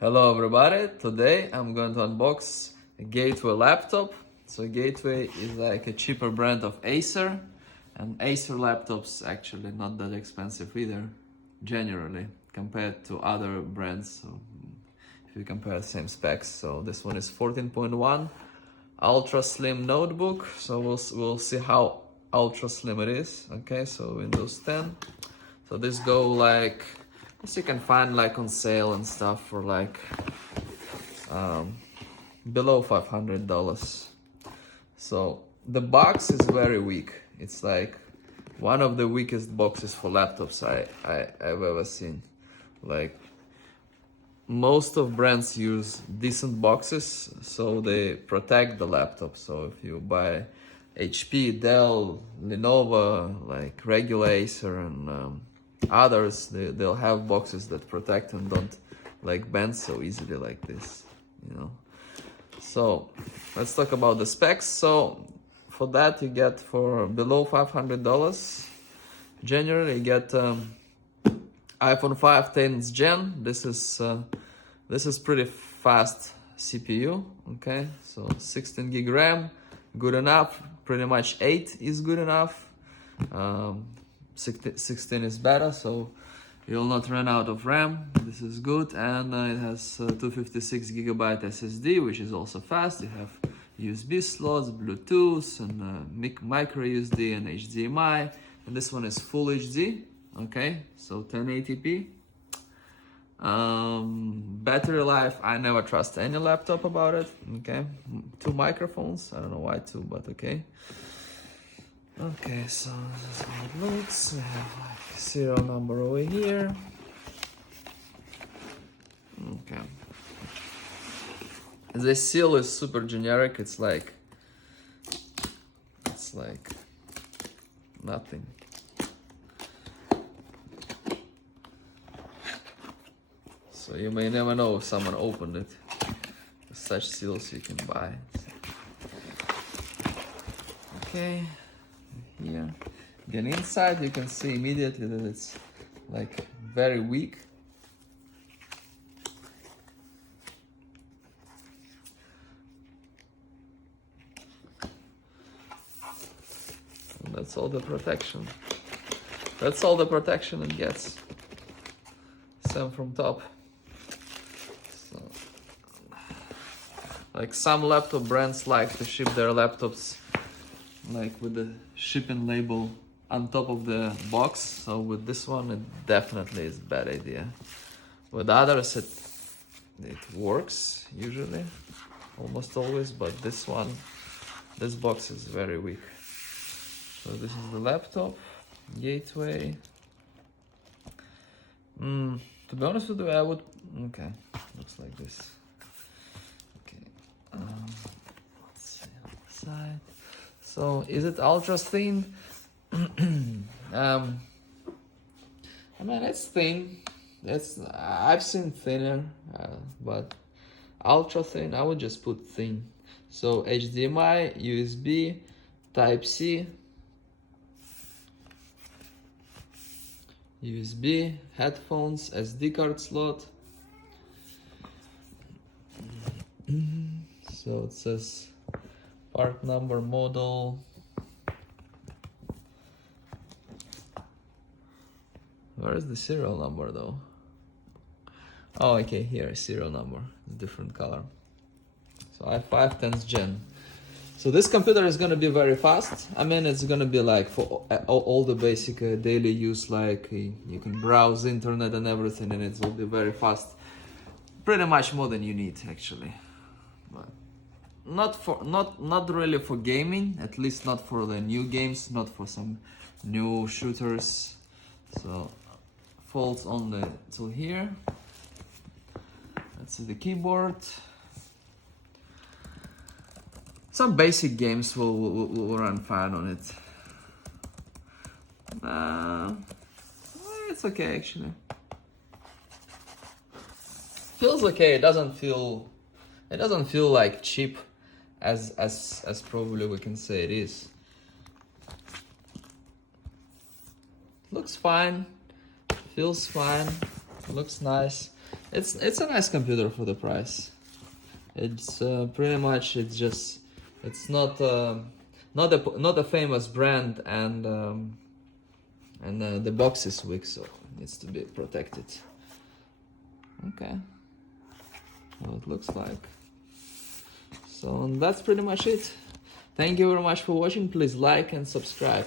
Hello everybody, today I'm going to unbox a Gateway laptop. So Gateway is like a cheaper brand of Acer, and Acer laptops actually not that expensive either, generally, compared to other brands. So if you compare the same specs, so this one is 14.1 ultra slim notebook. So we'll see how ultra slim it is. Okay, so Windows 10. So this go like, as you can find like on sale and stuff for like below $500. So the box is very weak. It's like one of the weakest boxes for laptops I've ever seen. Like most of brands use decent boxes so they protect the laptop. So if you buy HP, Dell, Lenovo, like regular Acer and others, they'll have boxes that protect and don't like bend so easily like this, you know. So let's talk about the specs. So for that you get for below $500. Generally you get iPhone 5 10th Gen. This is pretty fast CPU. Okay, so 16 gig RAM, good enough. Pretty much 8 is good enough. 16 is better, so you'll not run out of RAM. This is good, and it has 256 gigabyte SSD, which is also fast. You have USB slots, Bluetooth, and micro USB and HDMI. And this one is full HD. Okay, so 1080p. Battery life, I never trust any laptop about it. Okay, 2 microphones. I don't know why 2, but okay. Okay, so this is how it looks. We have like serial number over here. Okay. The seal is super generic. It's like nothing. So you may never know if someone opened it. Such seals you can buy. Okay. Here, again inside you can see immediately that it's like very weak. And that's all the protection. That's all the protection it gets. Same from top. So, like some laptop brands like to ship their laptops like with the shipping label on top of the box. So with this one it definitely is a bad idea. With others it works usually, almost always, but this box is very weak. So this is the laptop, Gateway. To be honest with you, I would, okay, looks like this. Okay, let's see on the side. So is it ultra thin? I mean, it's thin. I've seen thinner, but ultra thin, I would just put thin. So HDMI, USB, Type-C, USB, headphones, SD card slot. So it says part number, model. Where is the serial number though? Oh, okay, here, serial number, different color. So i5 10th Gen. So this computer is gonna be very fast. I mean, it's gonna be like for all the basic daily use, like you can browse internet and everything, and it will be very fast. Pretty much more than you need actually. But not really for gaming, at least not for the new games, not for some new shooters. So folds on the till here. Let's see the keyboard. Some basic games will run fine on it. It's okay actually. Feels okay. It doesn't feel like cheap as probably we can say it is. Looks fine, feels fine, looks nice. It's a nice computer for the price. It's pretty much it's not a famous brand, and the box is weak, so it needs to be protected. Okay, well, it looks like. So that's pretty much it. Thank you very much for watching. Please like and subscribe.